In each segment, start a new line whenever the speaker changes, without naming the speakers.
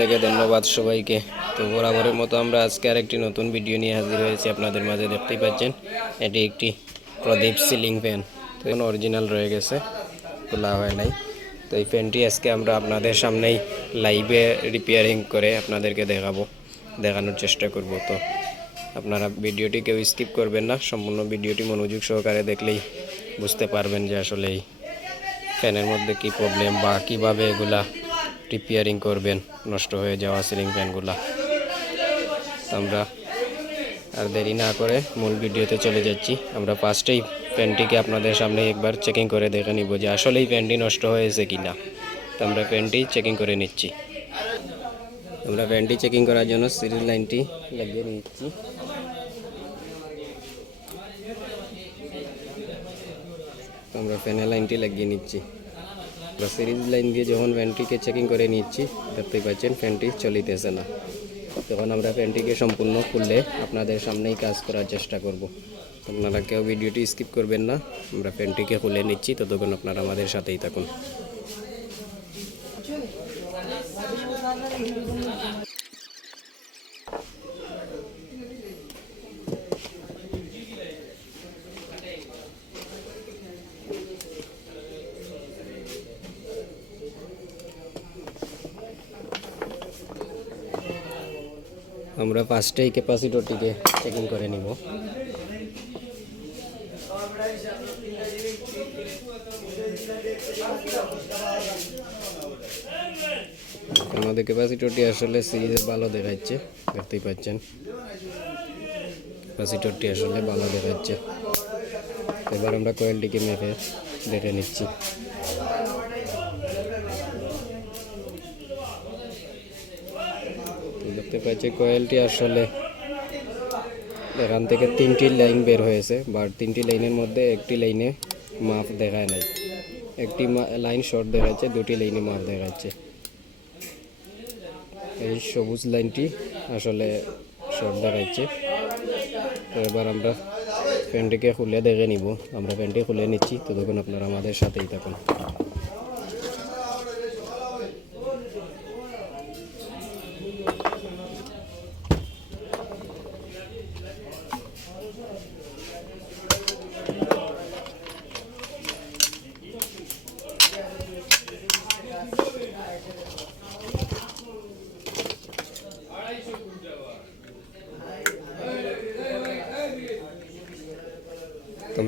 থেকে ধন্যবাদ সবাইকে। তো বরাবরের মতো আমরা আজকে আরেকটি নতুন ভিডিও নিয়ে হাজির হয়েছি। আপনাদের মাঝে দেখতেই পাচ্ছেন, এটি একটি প্রদীপ সিলিং ফ্যান তো এখন অরিজিনাল রয়ে গেছে খোলা হয় নাই। তো এই ফ্যানটি আজকে আমরা আপনাদের সামনেই লাইভে রিপেয়ারিং করে আপনাদেরকে দেখাবো, দেখানোর চেষ্টা করব। তো আপনারা ভিডিওটি কেউ স্কিপ করবেন না, সম্পূর্ণ ভিডিওটি মনোযোগ সহকারে দেখলেই বুঝতে পারবেন যে আসলে এই ফ্যানের মধ্যে কি প্রবলেম বা কীভাবে এগুলা রিপেয়ারিং করবেন, নষ্ট হয়ে যাওয়া সিলিং ফ্যানগুলা আমরা আর দেরি না করে মূল ভিডিওতে চলে যাচ্ছি। আমরা ফার্স্টেই প্যান্টটিকে আপনাদের সামনে একবার চেকিং করে দেখে নিব যে আসলেই প্যান্টটি নষ্ট হয়েছে কি না তো আমরা প্যান্টটি চেকিং করে নিচ্ছি। আমরা প্যান্টটি চেকিং করার জন্য সিরিজ লাইনটি লাগিয়ে নিচ্ছি। আমরা ফ্যানের লাইনটি লাগিয়ে নিচ্ছি। আমরা সিরিজ লাইন দিয়ে যখন ফ্যানটিকে চেকিং করে নিচ্ছি দেখতে পাচ্ছেন ফ্যানটি চলিতেছে না। তখন আমরা ফ্যানটিকে সম্পূর্ণ খুললে আপনাদের সামনেই কাজ করার চেষ্টা করব। আপনারা কেউ ভিডিওটি স্কিপ করবেন না, আমরা ফ্যানটিকে খুলে নিচ্ছি, ততক্ষণ আপনারা আমাদের সাথেই থাকুন। আমরা ফার্স্টেই ক্যাপাসিটরটিকে চেকিং করে নিব। আমাদের ক্যাপাসিটরটি আসলে সিরিজে ভালো দেখাচ্ছে, দেখতেই পাচ্ছেন। ক্যাপাসিটরটি আসলে ভালো দেখাচ্ছে। এবার আমরা কয়েলটিকে মেপে দেখে নিচ্ছি। দেখতে পাচ্ছি, কয়েলটি আসলে এখান থেকে তিনটি লাইন বের হয়েছে বা তিনটি লাইনের মধ্যে একটি লাইনে মাপ দেখায় নাই। একটি লাইন শর্ট দেখাচ্ছে, দুটি লাইনে মাপ দেখাচ্ছে। এই সবুজ লাইনটি আসলে শর্ট দেখাচ্ছে। এবার আমরা ফ্যানটিকে খুলে দেখে নিব। আমরা ফ্যানটি খুলে নিচ্ছি, ততক্ষণ আপনারা আমাদের সাথেই থাকুন।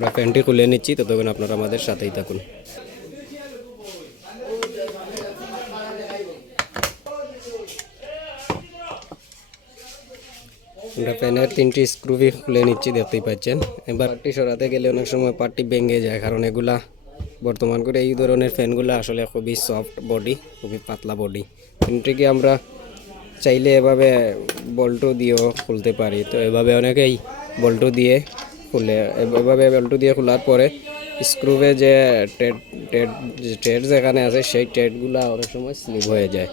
তোমরা ফ্যানটি খুলে নিচ্ছি, ততক্ষণ আপনারা আমাদের সাথেই থাকুন। আমরা ফ্যানের তিনটি স্ক্রুভি খুলে নিচ্ছি, দেখতেই পাচ্ছেন। এবার পার্টি সরাতে গেলে অনেক সময় পার্টি ভেঙে যায়, কারণ এগুলা বর্তমান করে এই ধরনের ফ্যানগুলো আসলে খুবই সফট বডি খুবই পাতলা বডি ফ্যানটিকে আমরা চাইলে এভাবে বল্টু দিয়েও খুলতে পারি। তো এভাবে অনেকেই বল্টু দিয়ে খুলে এভাবে বল্টু দিয়ে খোলার পরে স্ক্রুবে যে টেড টেড টেড যেখানে আছে, সেই টেডগুলো অনেক সময় স্লিপ হয়ে যায়।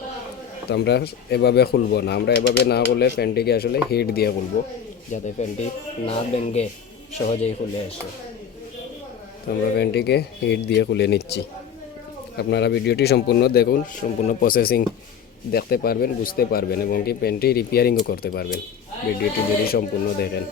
তো আমরা এভাবে খুলবো না। আমরা এভাবে না খুলে ফ্যানটিকে আসলে হিট দিয়ে খুলবো, যাতে ফ্যানটি না ভেঙে সহজেই খুলে আসে। তো আমরা ফ্যানটিকে হিট দিয়ে খুলে নিচ্ছি। আপনারা ভিডিওটি সম্পূর্ণ দেখুন, সম্পূর্ণ প্রসেসিং দেখতে পারবেন, বুঝতে পারবেন, এবং কি প্যান্টটি রিপেয়ারিংও করতে পারবেন। ভিডিওটি যদি সম্পূর্ণ দেখেন।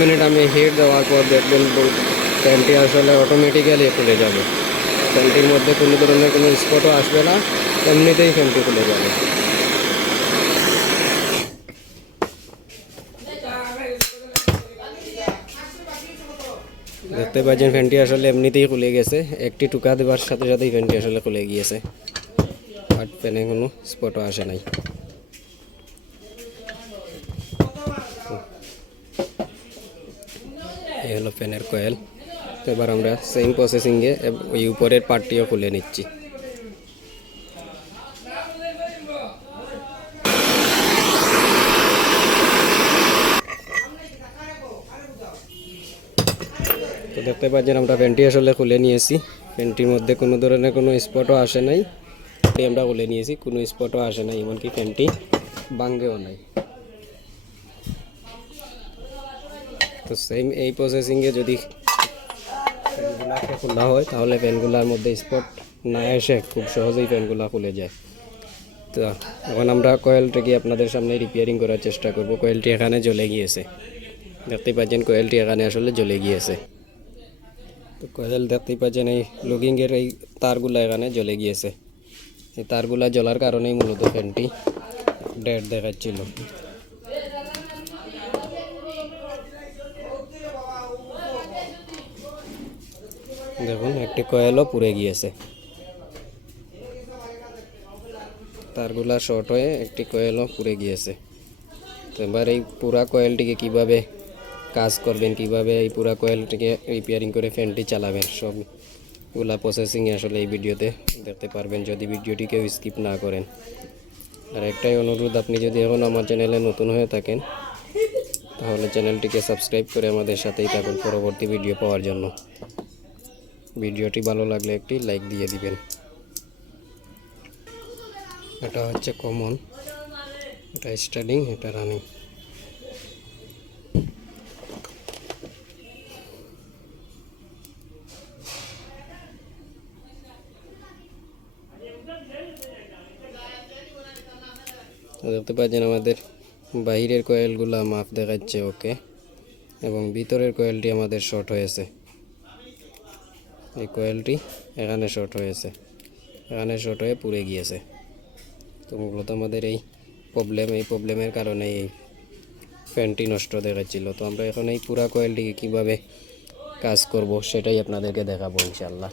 মিনিট আমি হিট দেওয়ার পর দেখবেন ফ্যানটি আসলে অটোমেটিক্যালি খুলে যাবে। ফ্যানটির মধ্যে কোনো ধরনের কোনো স্পটও আসবে না, এমনিতেই ফ্যানটি খুলে যাবে। দেখতে পাচ্ছেন ফ্যানটি আসলে এমনিতেই খুলে গেছে। একটি টুকা দেওয়ার সাথে সাথেই ফ্যানটি আসলে খুলে গিয়েছে। আর ফ্যানে কোনো স্পটও আসে নাই। হলো ফ্যানের কয়েল। তো এবার আমরা সেম প্রসেসিংয়ে ওই উপরের পার্টটিও খুলে নিচ্ছি। তো দেখতে পাচ্ছেন আমরা ফ্যানটি আসলে খুলে নিয়েছি। ফ্যানটির মধ্যে কোনো ধরনের কোনো স্পটও আসে নাই। আমরা খুলে নিয়েছি, কোনো স্পটও আসে নাই, এমনকি ফ্যানটি ভাঙ্গেও নাই। তো সেম এই প্রসেসিংয়ে যদি ফ্যানগুলাকে খোলা হয়, তাহলে ফ্যানগুলার মধ্যে স্পট না এসে খুব সহজেই ফ্যানগুলা খুলে যায়। তো এখন আমরা কয়েলটাকে আপনাদের সামনে রিপেয়ারিং করার চেষ্টা করব? কয়েলটি এখানে জ্বলে গিয়েছে। দেখতে পাচ্ছেন কয়েলটি এখানে আসলে জ্বলে গিয়েছে। তো কয়েল দেখতেই পাচ্ছেন এই লগিংয়ের এই তারগুলা এখানে জ্বলে গিয়েছে। এই তারগুলা জ্বলার কারণেই মূলত ফ্যানটি ডেড দেখাচ্ছিল। দেখুন, একটি কয়েলও পুড়ে গিয়েছে। তারগুলা শর্ট হয়ে একটি কয়েলও পুড়ে গিয়েছে। তো এবার এই পুরা কয়েলটিকে কীভাবে কাজ করবেন, কীভাবে এই পুরা কয়েলটিকে রিপেয়ারিং করে ফ্যানটি চালাবেন, সবগুলা প্রসেসিং আসলে এই ভিডিওতে দেখতে পারবেন, যদি ভিডিওটি কেউ স্কিপ না করেন। আর একটাই অনুরোধ, আপনি যদি এখন আমার চ্যানেলে নতুন হয়ে থাকেন, তাহলে চ্যানেলটিকে সাবস্ক্রাইব করে আমাদের সাথেই থাকুন পরবর্তী ভিডিও পাওয়ার জন্য। ভিডিওটি ভালো লাগলে একটি লাইক দিয়ে দিবেন। এটা হচ্ছে কমন। এটা স্টার্টিং, এটা রানিং। দেখতে পাচ্ছেন আমাদের বাহিরের কয়েলগুলা মাপ দেখাচ্ছে, ওকে? এবং ভিতরের কয়েলটি আমাদের শর্ট হয়েছে। এই কয়েলটি এখানে শর্ট হয়েছে। এখানে শর্ট হয়ে পুড়ে গিয়েছে। তো মূলত আমাদের এই প্রবলেম এই প্রবলেমের কারণে এই ফ্যানটি নষ্ট দেখাচ্ছিল। তো আমরা এখন এই পুরা কয়েলটিকে কীভাবে কাজ করব সেটাই আপনাদেরকে দেখাবো ইনশাল্লাহ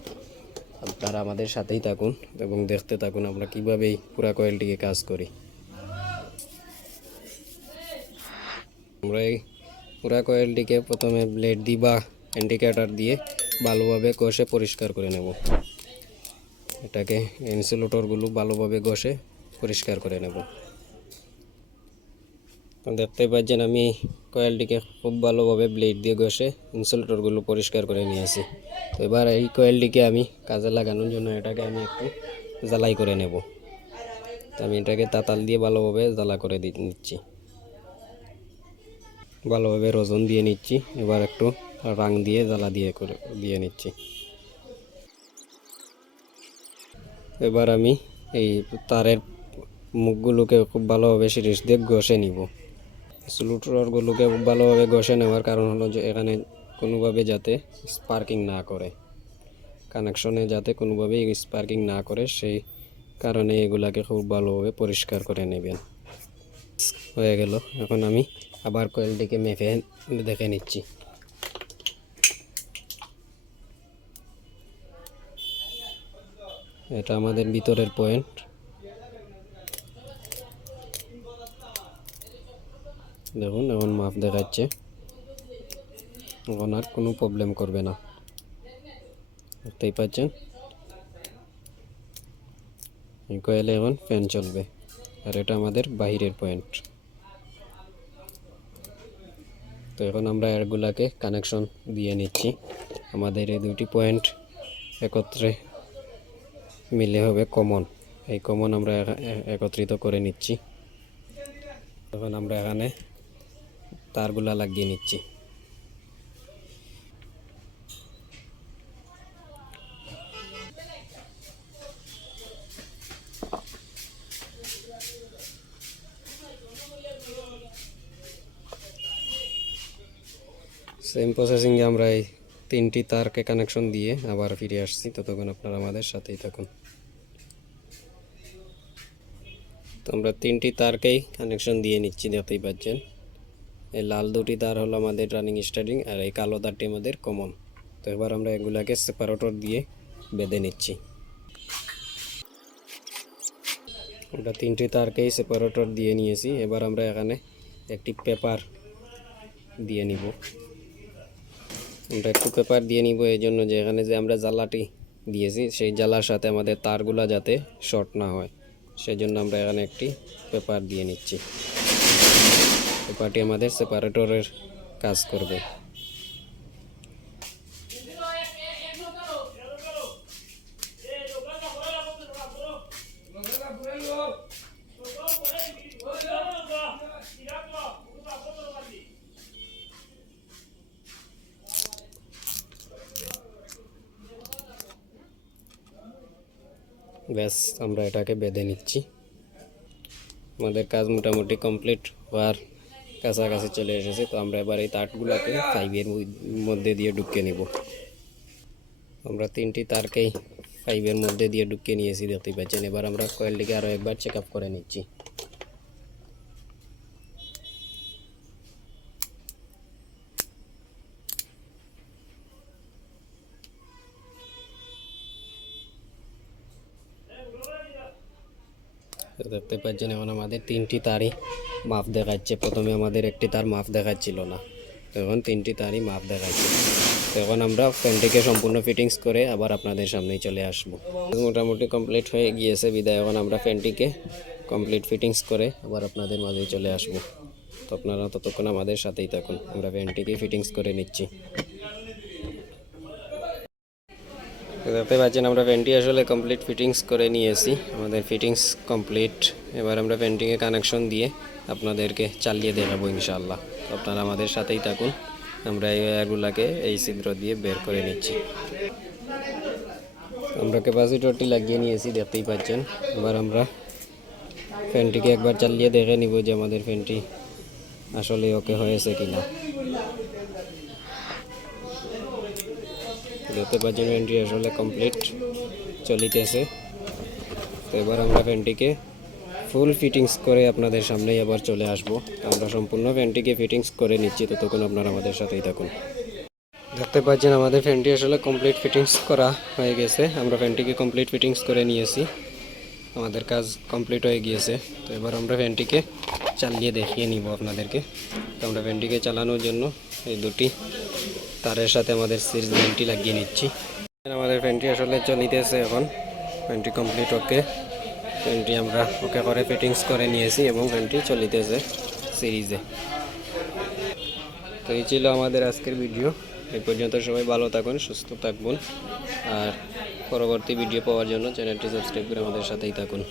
আপনারা আমাদের সাথেই থাকুন এবং দেখতে থাকুন আমরা কীভাবে এই পুরা কয়েলটিকে কাজ করি। আমরা এই পুরা কয়েলটিকে প্রথমে ব্লেড দিই বা ইন্ডিকেটার দিয়ে ভালোভাবে কষে পরিষ্কার করে নেব। এটাকে ইনসুলেটরগুলো ভালোভাবে ঘষে পরিষ্কার করে নেব। দেখতে পাচ্ছেন আমি কয়েলটিকে খুব ভালোভাবে ব্লেড দিয়ে ঘষে ইনসুলেটরগুলো পরিষ্কার করে নিয়েছি তো এবার এই কয়েলটিকে আমি কাজে লাগানোর জন্য এটাকে আমি একটু জ্বালাই করে নেব। তো আমি এটাকে তাতাল দিয়ে ভালোভাবে জ্বালা করে নিচ্ছি। ভালোভাবে রজন দিয়ে নিচ্ছি। এবার একটু রাং দিয়ে, জ্বালা দিয়ে করে, দিয়ে নিচ্ছি। এবার আমি এই তারের মুখগুলোকে খুব ভালোভাবে সিরিজ দিয়ে ঘষে নিব। স্লুটরগুলোকে ভালোভাবে ঘষে নেওয়ার কারণ হলো যে, এখানে কোনোভাবে যাতে স্পার্কিং না করে। কানেকশনে যাতে কোনোভাবেই স্পার্কিং না করে, সেই কারণে এগুলাকে খুব ভালোভাবে পরিষ্কার করে নেবেন। হয়ে গেল। এখন আমি আবার কয়েলটিকে মেপে দেখে নিচ্ছি। এটা আমাদের ভিতরের পয়েন্ট দেখুন, এখন মাপ দেখাচ্ছে। আর কোনো প্রবলেম করবে না। দেখতেই পাচ্ছেন? কয়েলে এখন ফ্যান চলবে। আর এটা আমাদের বাহিরের পয়েন্ট তো এখন আমরা এরগুলাকে কানেকশন দিয়ে নিচ্ছি। আমাদের এই দুইটি পয়েন্ট একত্রে মিলে হবে কমন এই কমন আমরা একত্রিত করে নিচ্ছি। তখন আমরা এখানে তারগুলা লাগিয়ে নিচ্ছি। সেম প্রসেসিংয়ে আমরা এই তিনটি তারকে কানেকশন দিয়ে আবার ফিরে আসছি। ততক্ষণ আপনারা আমাদের সাথেই থাকুন। তো আমরা তিনটি তারকেই কানেকশন দিয়ে নিচ্ছি, দেখতেই পাচ্ছেন। এই লাল দুটি তার হলো আমাদের রানিং স্টার্টিং আর এই কালো তারটি আমাদের কমন তো এবার আমরা এগুলাকে সেপারেটর দিয়ে বেঁধে নিচ্ছি। আমরা তিনটি তারকেই সেপারেটর দিয়ে নিয়েছি। এবার আমরা এখানে একটি পেপার দিয়ে নিব। আমরা একটু পেপার দিয়ে নিব এই জন্য যে এখানে যে আমরা জ্বালাটি দিয়েছি, সেই জ্বালার সাথে আমাদের তারগুলা যাতে শর্ট না হয়। সেই জন্য আমরা এখানে একটি পেপার দিয়ে নিচ্ছি। পেপারটি আমাদের সেপারেটরের কাজ করবে। ব্যাস, আমরা এটাকে বেঁধে নিচ্ছি। আমাদের কাজ মোটামুটি কমপ্লিট হওয়ার কাছাকাছি চলে এসেছে, তো আমরা এবার এই তারগুলোকে ফাইভের মধ্যে দিয়ে ঢুকিয়ে নিব। আমরা তিনটি তারকেই ফাইভের মধ্যে দিয়ে ঢুকিয়ে নিয়েছি দেখতে পাচ্ছেন। এবার আমরা কয়েলটিকে আরও একবার চেক আপ করে নিচ্ছি। তো দেখতে পাচ্ছেন, এখন আমাদের তিনটি তারই মাপ দেখাচ্ছে। প্রথমে আমাদের একটি তার মাপ দেখাচ্ছিল না তো এখন তিনটি তারই মাপ দেখাচ্ছে। তো এখন আমরা ফ্যানটিকে সম্পূর্ণ ফিটিংস করে আবার আপনাদের সামনেই চলে আসব। মোটামুটি কমপ্লিট হয়ে গিয়েছে বিদায়, এখন আমরা ফ্যানটিকে কমপ্লিট ফিটিংস করে আবার আপনাদের মাঝেই চলে আসব। তো আপনারা ততক্ষণ আমাদের সাথেই থাকুন, আমরা ফ্যানটিকে ফিটিংস করে নিচ্ছি তো দেখতে পাচ্ছেন, আমরা ফ্যানটি আসলে কমপ্লিট ফিটিংস করে নিয়েছি। আমাদের ফিটিংস কমপ্লিট এবার আমরা ফ্যানটিকে কানেকশন দিয়ে আপনাদেরকে চালিয়ে দেখাবো ইনশাল্লাহ আপনারা আমাদের সাথেই থাকুন। আমরা এই ওয়্যারগুলোকে এই ছিদ্র দিয়ে বের করে নিচ্ছি। আমরা ক্যাপাসিটরটি লাগিয়ে নিয়েছি, দেখতেই পাচ্ছেন। এবার আমরা ফ্যানটিকে একবার চালিয়ে দেখে নিব যে আমাদের ফ্যানটি আসলে ওকে হয়েছে কিনা। দেখতে পাচ্ছেন ফ্যানটি আসলে কমপ্লিট চলিতেছে। তো এবার আমরা ফ্যানটিকে ফুল ফিটিংস করে আপনাদের সামনেই আবার চলে আসব। আমরা সম্পূর্ণ ফ্যানটিকে ফিটিংস করে নিচ্ছি, ততক্ষণ আপনারা আমাদের সাথেই থাকুন। দেখতে পাচ্ছেন আমাদের ফ্যানটি আসলে কমপ্লিট ফিটিংস করা হয়ে গেছে। আমরা ফ্যানটিকে কমপ্লিট ফিটিংস করে নিয়েছি। আমাদের কাজ কমপ্লিট হয়ে গিয়েছে। তো এবার আমরা ফ্যানটিকে চালিয়ে দেখিয়ে নিব আপনাদেরকে। তো আমরা ফ্যানটিকে চালানোর জন্য এই দুটি তারের সাথে আমাদের সিরিজ বেল্টটি লাগিয়ে নিচ্ছি। আমাদের ফ্যানটি আসলে চলিতেছে এখন। ফ্যানটি কমপ্লিট ওকে ফ্যানটি আমরা ওকে করে ফিটিংস করে নিয়েছি এবং ফ্যানটি চলিতেছে সিরিজে তো এই ছিল আমাদের আজকের ভিডিও এই পর্যন্ত সবাই ভালো থাকুন, সুস্থ থাকবেন আর পরবর্তী ভিডিও পাওয়ার জন্য চ্যানেলটি সাবস্ক্রাইব করে আমাদের সাথেই থাকুন।